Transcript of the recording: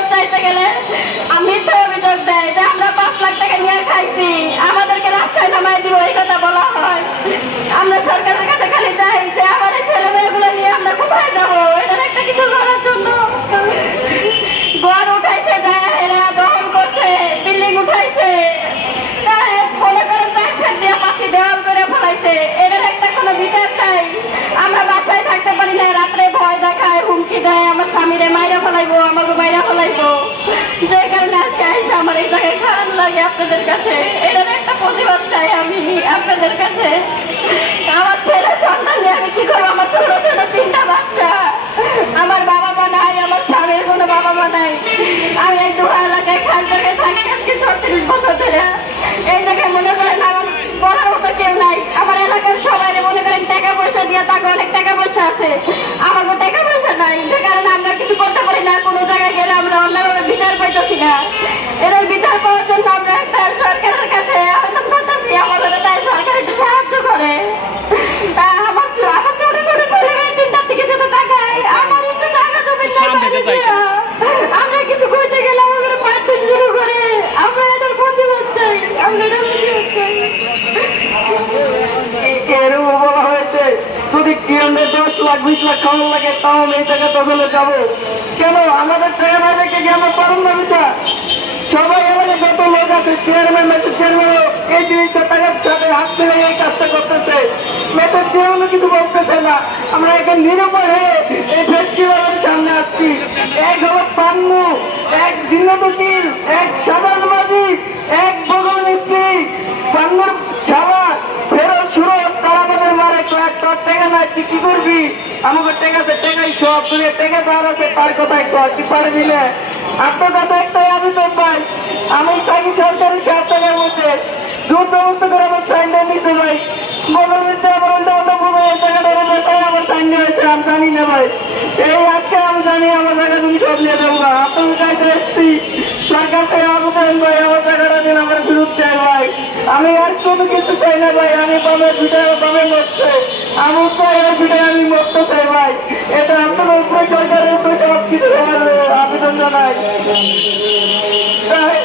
ফেরত চাইতে গেলে মিথ্যা অভিযোগ দেয় যে আমরা পাঁচ লাখ টাকা নিয়ে খাইছি আমাদেরকে রাস্তায় নামাই দিব, এই কথা বলা হয়। আমরা সরকারের কাছে খালি চাই যে আমাদের ছেলে মেয়েগুলো নিয়ে আমরা কোথায় যাব? এটার একটা কিছু করার জন্য। ঘর উঠাইছে এরা দহন করছে, বিল্ডিং উঠাইছে। মনে করেন ব্যাংকের দিয়ে পাখি এদের একটা কোনো বিচার চাই। আমরা বাসায় থাকতে পারি না, রাত্রে ভয় দেখায়, হুমকি দেয়, আমার স্বামীরে মাইরে ফেলাইবো, আমার যে কারণে আজকে আইসা আমার এই জায়গায় খারাপ লাগে আপনাদের কাছে। এটার একটা প্রতিবাদ চাই আমি আপনাদের কাছে। আমার ছেলে সন্তান নিয়ে আমি কি করব? আমার ছোট ছোট তিনটা বাচ্চা। আমার বাবা মা নাই, আমার স্বামীর কোনো বাবা মা নাই। আমি এই দোয়া এলাকায় খান জায়গায় থাকি আজকে ছত্রিশ বছর ধরে। এই জায়গায় মনে করেন আমার বলার মতো কেউ নাই। আমার এলাকার সবাই মনে করেন টাকা পয়সা দিয়ে তাকে অনেক টাকা পয়সা আছে। না সামনে বাড়ি আমরা কিছু করতে গেলে আমাদের মারতে শুরু করে। আমরা এটার প্রতিবাদ চাই আমরা এটার প্রতিবাদ চাই এরও বলা হয়েছে, যদি কিরণের দশ লাখ, বিশ লাখ খাওয়ার লাগে, তাও আমি এই টাকা তদলে যাব। কেন? আমাদের টাকা না রেখে কি আমরা পারুন না বিচার সবাই এলাকায় যত লোক আছে চেয়ারম্যান মেসের চেয়ারম্যান এই জিনিসটা টাকার সাথে হাত মিলে এই কাজটা করতেছে। মেসের চেয়ারম্যান কিছু বলতেছে না। আমরা এখানে নিরুপায় হয়ে এই ফেস্টিভ্যালের সামনে আসছি এক হলো পান্নু, এক দিনদুকিল এক সাধারণ মাঝি এক বগল মিস্ত্রি পান্নুর ছাড়া ফেরত সুরত তারা আমাদের মারে কয়েক তোর টেকা নাই কি করবি? আমাকে টেকাতে টেকাই সব তুই টেকা তার আছে, তার কথাই কর কি পারবি না? আপনার কাছে একটাই আবেদন ভাই আমি থাকি সরকারি সাত টাকার মধ্যে দ্রুত মুক্ত করে আমার সাইনটা নিতে ভাই বলার মধ্যে আমার অন্য অন্য ভূমি এই টাকাটা রেখে তাই আমার সাইন হয়েছে আমি জানি না ভাই এই আজকে আমি জানি আমার জায়গা তুমি সব নিয়ে যাব না আপনার কাছে এসছি সরকার থেকে আবেদন ভাই আমার টাকাটা দিন আমার বিরুদ্ধে ভাই আমি আর কোনো কিছু চাই না ভাই, আমি বামের ভিতরে বামে মরছে। আমি চাই এই ভিতরে আমি মরতে চাই ভাই। এটা আপনার উপরে সরকারের উপরে সব কিছু আবেদন জানাই তাই